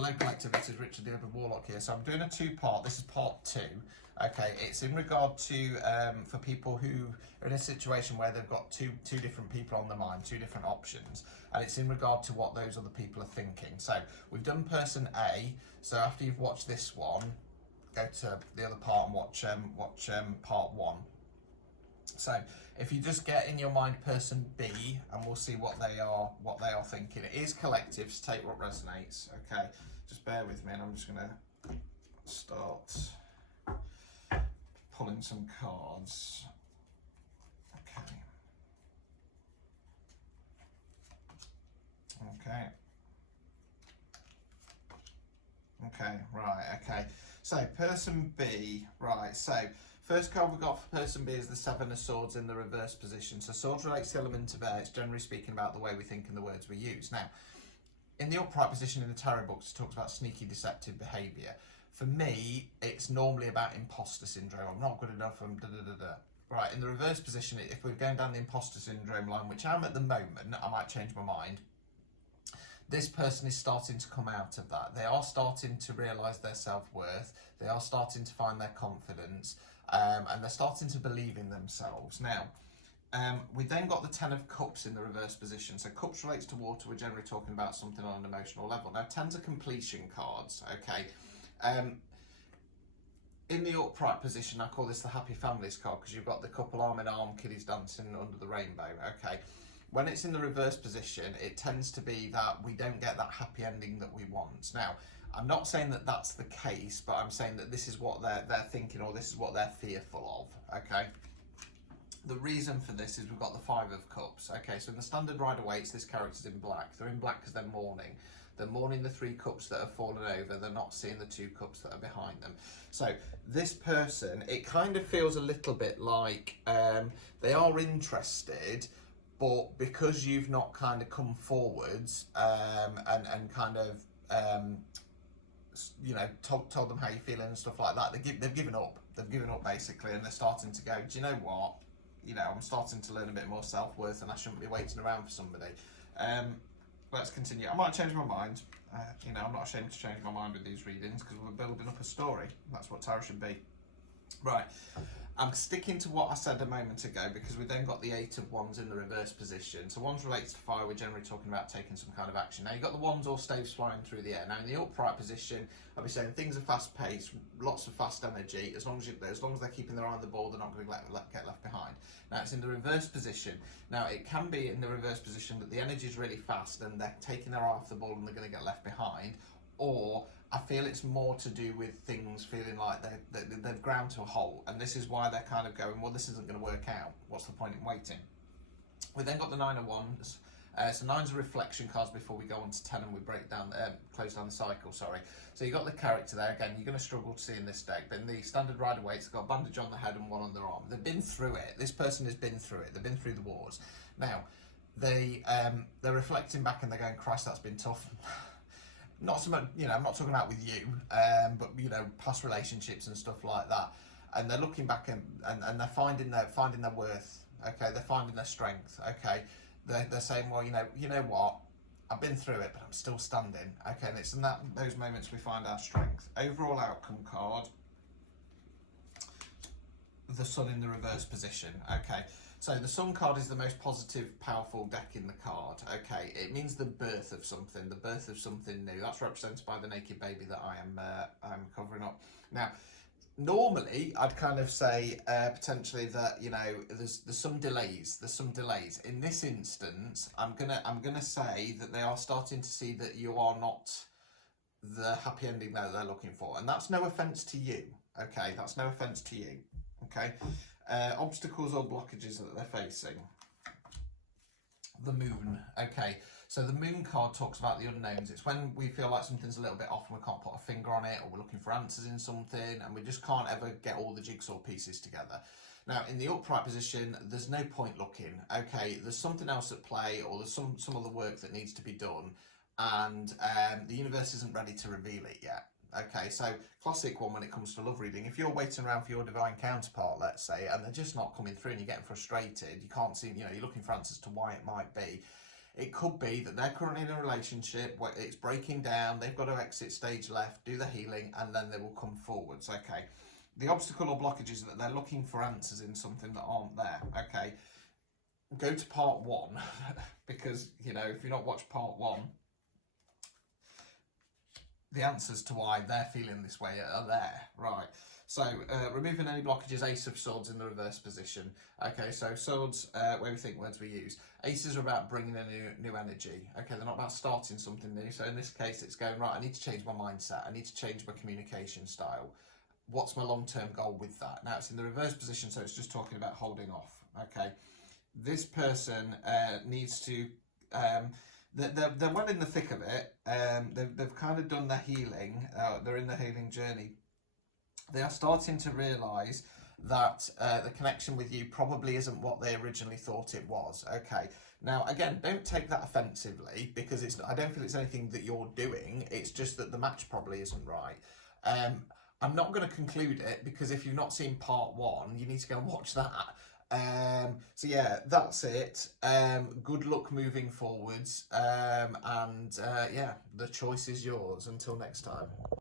Hello Collective, this is Richard the Urban Warlock here. So I'm doing a two-part, this is part two. Okay, it's in regard to, for people who are in a situation where they've got two different people on their mind, two different options, and it's in regard to what those other people are thinking. So we've done person A, so after you've watched this one, go to the other part and watch part one. So if you just get in your mind person B, and we'll see what they are thinking. It is collective, so take what resonates. Okay, just bear with me, and I'm just gonna start pulling some cards. Okay. Okay, right, okay. So person B, right, so first card we've got for person B is the Seven of Swords in the reverse position. So swords relates to the element of air. It's generally speaking about the way we think and the words we use. Now, in the upright position in the tarot books, it talks about sneaky, deceptive behaviour. For me, it's normally about imposter syndrome. I'm not good enough, I'm da-da-da-da. Right, in the reverse position, if we're going down the imposter syndrome line, which I'm at the moment, I might change my mind. This person is starting to come out of that. They are starting to realise their self-worth. They are starting to find their confidence. And they're starting to believe in themselves. Now, we then got the Ten of Cups in the reverse position. So Cups relates to water. We're generally talking about something on an emotional level. Now, Tens are completion cards, okay? In the upright position, I call this the Happy Families card because you've got the couple arm in arm, kiddies dancing under the rainbow, okay? When it's in the reverse position, it tends to be that we don't get that happy ending that we want. Now, I'm not saying that that's the case, but I'm saying that this is what they're thinking, or this is what they're fearful of, okay? The reason for this is we've got the Five of Cups, okay? So in the standard Rider-Waite, this character's in black. They're in black because they're mourning. They're mourning the three cups that have fallen over. They're not seeing the two cups that are behind them. So this person, it kind of feels a little bit like they are interested, but because you've not kind of come forwards and kind of you know, told them how you're feeling and stuff like that, they've given up. They've given up basically, and they're starting to go, do you know what? You know, I'm starting to learn a bit more self-worth, and I shouldn't be waiting around for somebody. Let's continue. I might change my mind. You know, I'm not ashamed to change my mind with these readings because we're building up a story. That's what tarot should be. Right. I'm sticking to what I said a moment ago because we then got the Eight of Wands in the reverse position. So wands relates to fire. We're generally talking about taking some kind of action. Now you've got the wands or staves flying through the air. Now in the upright position, I'll be saying things are fast paced, lots of fast energy. As long as they're keeping their eye on the ball, they're not going to get left behind. Now it's in the reverse position. Now it can be in the reverse position that the energy is really fast and they're taking their eye off the ball and they're going to get left behind, or I feel it's more to do with things feeling like they've ground to a halt, and this is why they're kind of going, well, this isn't going to work out. What's the point in waiting? We then got the Nine of Wands. So nines are reflection cards before we go on to 10 and we break down, close down the cycle, sorry. So you got the character there. Again, you're going to struggle to see in this deck, but in the standard Rider-Waite, they've got a bandage on the head and one on their arm. They've been through it. This person has been through it. They've been through the wars. Now, they're reflecting back and they're going, Christ, that's been tough. Not so much, you know, I'm not talking about with you, but, you know, past relationships and stuff like that. And they're looking back and they're finding their worth, okay? They're finding their strength, okay? They're saying, well, you know what? I've been through it, but I'm still standing, okay? And it's in those moments we find our strength. Overall outcome card, the Sun in the reverse position, okay? So the Sun card is the most positive, powerful deck in the card, okay? It means the birth of something new. That's represented by the naked baby that I'm covering up. Now, normally I'd kind of say potentially that, you know, there's some delays. In this instance, I'm gonna say that they are starting to see that you are not the happy ending that they're looking for, and that's no offense to you, okay? That's no offense to you, okay? Obstacles or blockages that they're facing. The Moon, okay. So the Moon card talks about the unknowns. It's when we feel like something's a little bit off and we can't put a finger on it, or we're looking for answers in something and we just can't ever get all the jigsaw pieces together. Now, in the upright position, there's no point looking, okay? There's something else at play, or there's some other work that needs to be done, and the universe isn't ready to reveal it yet. Okay, so classic one when it comes to love reading. If you're waiting around for your divine counterpart, let's say, and they're just not coming through and you're getting frustrated, you can't see, you know, you're looking for answers to why it might be. It could be that they're currently in a relationship where it's breaking down, they've got to exit stage left, do the healing, and then they will come forwards. Okay. The obstacle or blockage is that they're looking for answers in something that aren't there. Okay. Go to part 1 because, you know, if you've not watched part 1, the answers to why they're feeling this way are there, right? So, removing any blockages, Ace of Swords in the reverse position. Okay, so swords, where we think words we use. Aces are about bringing a new energy. Okay, they're not about starting something new. So in this case, it's going, right, I need to change my mindset. I need to change my communication style. What's my long-term goal with that? Now, it's in the reverse position, so it's just talking about holding off. Okay, this person needs to... they're well in the thick of it. They've kind of done the healing. They're in the healing journey. They are starting to realise that the connection with you probably isn't what they originally thought it was. Okay. Now, again, don't take that offensively because I don't feel it's anything that you're doing. It's just that the match probably isn't right. I'm not going to conclude it because if you've not seen part 1, you need to go and watch that. So yeah, that's it. Good luck moving forwards. Yeah, the choice is yours. Until next time.